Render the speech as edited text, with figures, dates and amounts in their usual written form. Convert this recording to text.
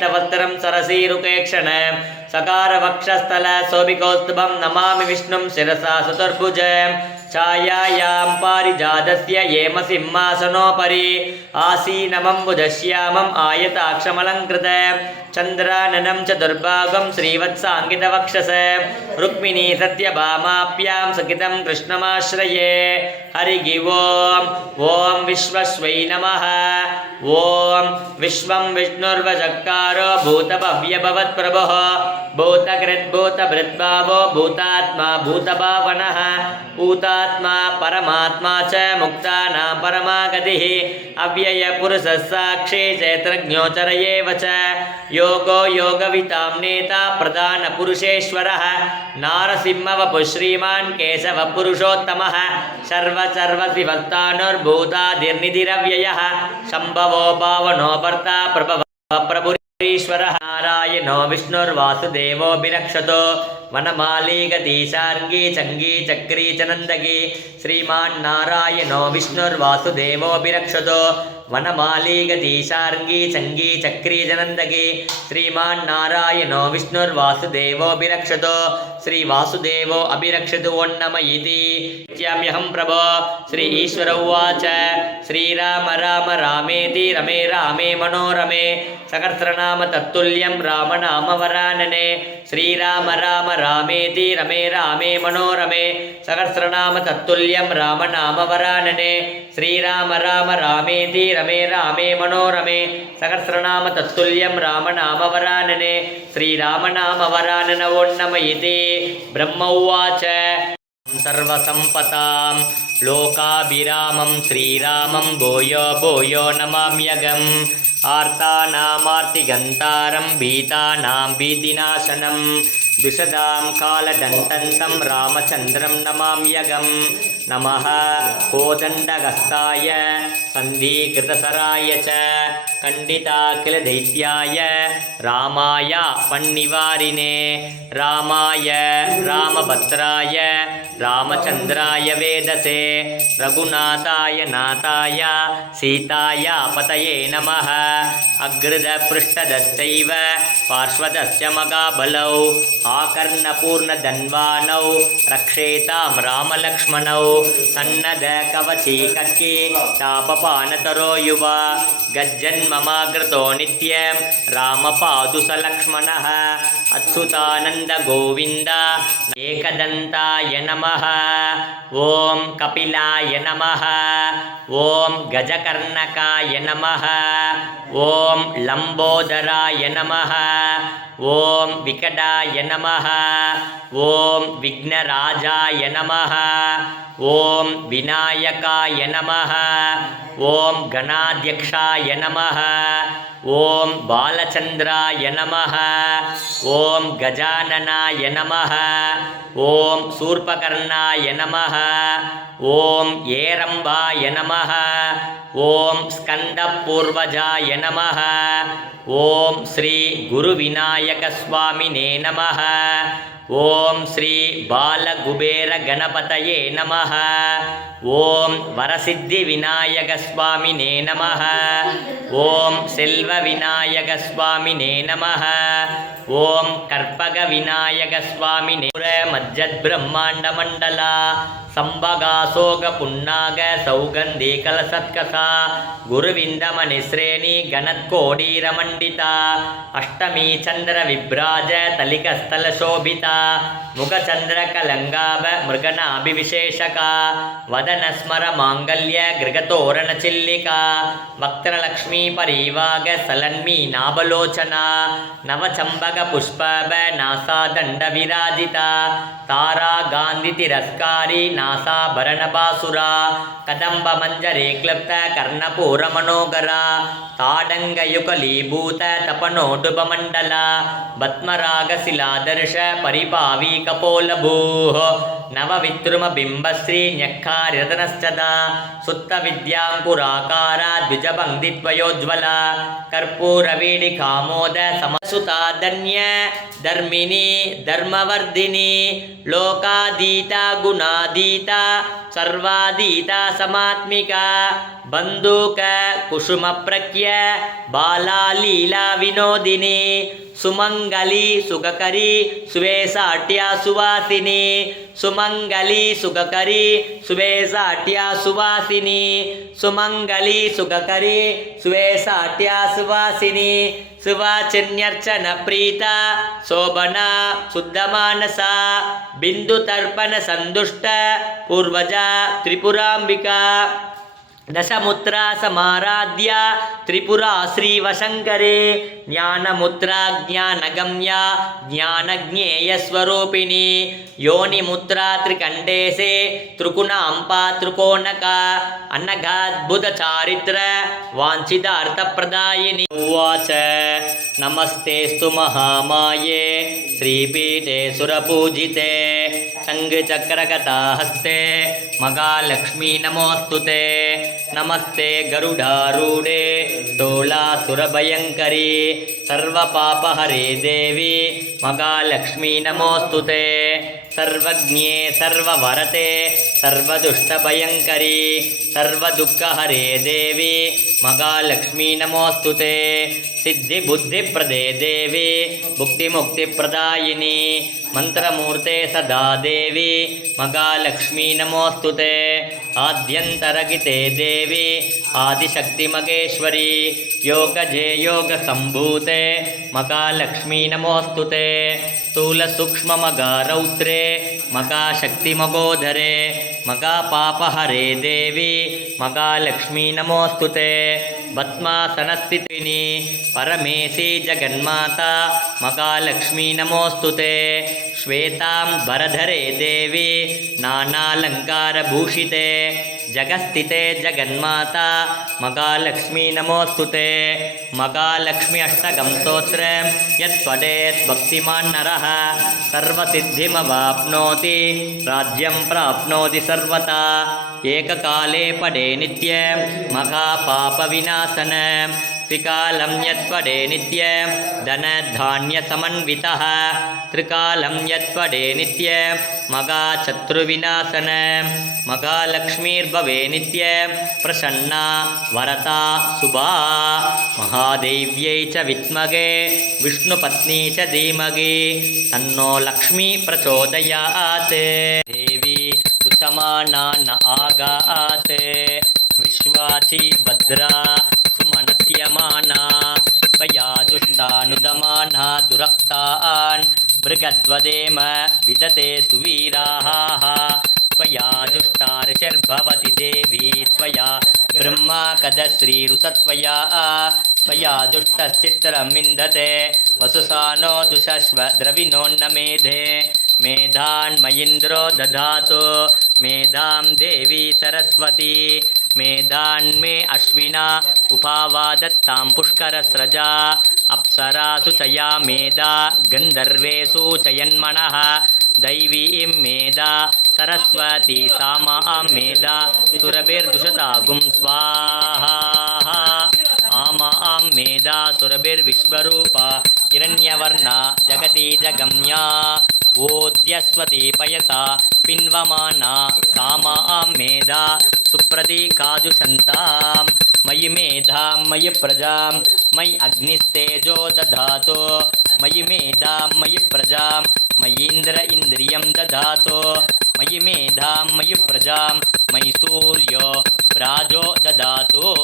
पीतवस्त्रं सरसीरुकेक्षण सकार वक्षस्थल शोभिकौस्तुभं नमामि विष्णुं शिरसा सुतुर्भुज छायायां पारिजातस्य हेमसिंहासनोपरि आसीनमम्बुजश्यामम् आयताक्षमलङ्कृत चन्द्राननं च दुर्भागं श्रीवत्साङ्गितवक्षस रुक्मिणी सत्यभामाप्यां सकितं कृष्णमाश्रये हरिः ओम् ॐ विश्वस्वै नमः ॐ विश्वं विष्णुर्वचक्कारो भूतभव्यभवत्प्रभुः भूतकृद्भूतभृद्भावो भूतात्मा भूतभावनः भूतात्मा परमात्मा च मुक्तानां परमागतिः अव्ययपुरुषः साक्षी चैत्रज्ञोचर एव च योगो योगवितां नेता प्रधानपुरुषेश्वरः नारसिंहवपुः श्रीमान् केशवपुरुषोत्तमः सर्वसर्वशिवस्तानुर्भूतादिर्निधिरव्ययः शम्भवो पावनो भर्ता प्रभुरीश्वरः नारायणो विष्णुर्वासुदेवो विरक्षतो वनमाली गतीशार्गी चंगी चक्री चनंदगी श्रीमान्नारायणो विष्णुर्वासुदेवो विरक्षतो वनमाली गतीशार्गी चंगी चक्री चनंदगी श्रीमान्नारायणो विष्णुर्वासुदेवो विरक्षतो श्रीवासुदेवो अभिरक्षतु ओन्नम इति इत्याम्यहं प्रभो श्री ईश्वर उवाच श्रीराम राम रामेति रमे रामे मनोरमे सहस्रनाम तत्तुल्यं रामनाम वरानने श्रीराम राम रामेति रमे रामे मनोरमे सहस्रनाम तत्तुल्यं रामनाम वरानने श्रीराम राम रामेति रमे रामे मनोरमे सहस्रनाम तत्तुल्यं रामनाम वरानने श्रीरामनाम वरानन ओन्नम इति ब्रह्म उवाच सर्वसम्पतां लोकाभिरामं श्रीरामं भूयो भूयो नमाम्यहम् आर्तानामार्तिगन्तारं भीतानां भीतिनाशनं द्विषदां कालदन्तन्तं रामचन्द्रं नमाम्यहम् नमः कोदण्डहस्ताय सन्धीकृतसराय च खण्डिताखिलदैत्याय रामाय पन्निवारिणे रामाय रामभद्राय रामचन्द्राय वेदसे रघुनाथाय नाथाय सीताय पतये नमः अग्रदपृष्ठदश्चैव पार्श्वदश्च महाबलौ आकर्णपूर्णधन्वानौ रक्षेतां रामलक्ष्मणौ सन्नद्धकवची कक्की चापपानतरो युवा गज्जन्ममागृतो नित्यं रामपादुसलक्ष्मणः अच्युतानन्द गोविन्द एकदन्ताय नमः ॐ कपिलाय नमः ॐ गजकर्णकाय नमः ॐ लम्बोदराय नमः ॐ विकटाय नमः ॐ विघ्नराजाय नमः ॐ विनायकाय नमः ॐ गणाध्यक्षाय नमः ॐ बालचन्द्राय नमः ॐ गजाननाय नमः ॐ शूर्पकर्णाय नमः ॐ येरम्बाय नमः ॐ स्कन्दपूर्वजाय नमः ॐ श्री गुरुविनायकस्वामिने नमः ॐ श्री बालकुबेरगणपतये नमः ॐ वरसिद्धिविनायकस्वामिने नमः ॐ सेल्वविनायकस्वामिने नमः ॐ कर्पगविनायकस्वामिने मज्जद्ब्रह्माण्डमण्डला संभगासोगपुन्नाग सौगन्धिकलसत्कसा गुरुविन्दमणिश्रेणी गणत्कोडीरमण्डिता अष्टमी चन्द्रविभ्राज तलिकस्थलशोभिता मुखचन्द्रकलङ्गाभ मृगनाभिविशेषका वदनस्मरमाङ्गल्य गृगतोरणचिल्लिका वक्त्रलक्ष्मीपरीवाग सलन्मीनाभलोचना नवचम्बकपुष्पभ नासादण्डविराजिता तारागान्धितिरस्कारी नासाभरणबासुरा कदम्बमञ्जरे क्लप्त कर्णपूरमनोगरा ताडङ्गयुगलीभूत तपनोडुपमण्डला भस्मरागशिलादर्श परिपावी कपोलभूः नवविद्रुमबिम्बश्री न्यक्कार्यतनश्चदा सुत्तविद्याङ्कुराकारा द्विजपङ्क्तिद्वयोज्ज्वला कर्पूरवीडिकामोद समसुता धन्य धर्मिणी धर्मवर्धिनी लोकादीता गुणादीता सर्वादीता समात्मिका बंदूक कुसुम प्रज्ञ बाला लीला विनोदिनी सुमंगली सुगकरी सुवेशाट्या सुवासिनी सुमंगली सुगकरी सुवेशाट्या सुवासिनी सुमंगली सुगकरी सुवेशाट्या सुवासिनी सुवाचिन्यर्चन प्रीता शोभना शुद्धमानसा बिंदुतर्पण संदुष्ट पूर्वजा त्रिपुरांबिका दशमुद्रा समाराध्या त्रिपुरा श्रीवशंकरे ज्ञानमुद्रा ज्ञानगम्या ज्ञानज्ञेयस्वरूपिणी योनिमुद्रा त्रिकण्डेशे त्रिगुणाम्पा त्रिकोणका अनघाद्भुतचारित्र वाञ्छितार्थप्रदायिनी उवाच नमस्तेस्तु महामाये श्रीपीठे सुरपूजिते शङ्खचक्रगदाहस्ते महालक्ष्मी नमोऽस्तुते नमस्ते गरुडारूढे डोलासुरभयङ्करी सर्वपापहरे देवी महालक्ष्मी नमोऽस्तुते सर्वज्ञे सर्ववरते सर्वदुष्टभयङ्करी सर्वदुःखहरे देवी महालक्ष्मी नमोऽस्तुते सिद्धिबुद्धिप्रदे देवी भुक्तिमुक्तिप्रदायिनी मंत्रमूर्ते सदा देवी महालक्ष्मी नमोऽस्तुते आद्यन्तरगिते देवी आदिशक्तिमगेश्वरी योगजे योगसम्भूते महालक्ष्मी नमोऽस्तुते स्थूलसूक्ष्ममगारौद्रे महाशक्तिमगोधरे महापापहरे देवी महालक्ष्मी नमोऽस्तुते पद्मासनस्थितिनी परमेशी जगन्माता महालक्ष्मी नमोऽस्तुते श्वेतांबरधरे देवी नानालङ्कारभूषिते जगस्थिते जगन्माता महालक्ष्मी नमोऽस्तुते महालक्ष्मी अष्टकं स्तोत्रं यत्पठेत् भक्तिमान् नरः सर्वसिद्धिमवाप्नोति राज्यं प्राप्नोति सर्वथा एककाले पठे नित्यं महापापविनाशनं त्रिकालं यत्पठे नित्यं धनधान्यसमन्वितः त्रिकालं यत्पठे नित्यं महाशत्रुविनाशनं महालक्ष्मीर्भवे नित्यं प्रसन्ना वरता शुभा महादेव्यै च विद्महे विष्णुपत्नी च धीमहि तन्नो लक्ष्मी प्रचोदयात् देवी दुषमाना न आगात् विश्वाची भद्रा सुमनस्यमाना त्वया दुष्टानुदमाना दुरक्तान् मृगद्वदेम विदते सुवीराः त्वया दुष्टा ऋषिर्भवति देवी त्वया ब्रह्मा कदश्रीरुतत्वया त्वया दुष्टश्चित्रं विन्दते वसुसानो दुषस्व द्रविणोन्न मेधे मेधान्मयीन्द्रो दधातु मेधां देवी सरस्वती मेधान्मे अश्विना उपावादत्तां पुष्करस्रजा अप्सरासु चया मेधा गन्धर्वेषु चयन्मनः दैवीं मेधा सरस्वती सामां मेधा सुरभिर्दुषतागुं स्वाहा आमां मेधा सुरभिर्विश्वरूपा हिरण्यवर्णा जगति जगम्या ओद्यस्वती पयसा पिन्वमाना सामां मेधा सुप्रतीकाजुषन्तां मयि मेधां मयि प्रजां मयि अग्निस्तेजो दधातु मयि मेधां मयि प्रजां मयीन्द्र इन्द्रियं दधातु मयि मेधां मयि प्रजां मयि सूर्यो व्राजो दधातु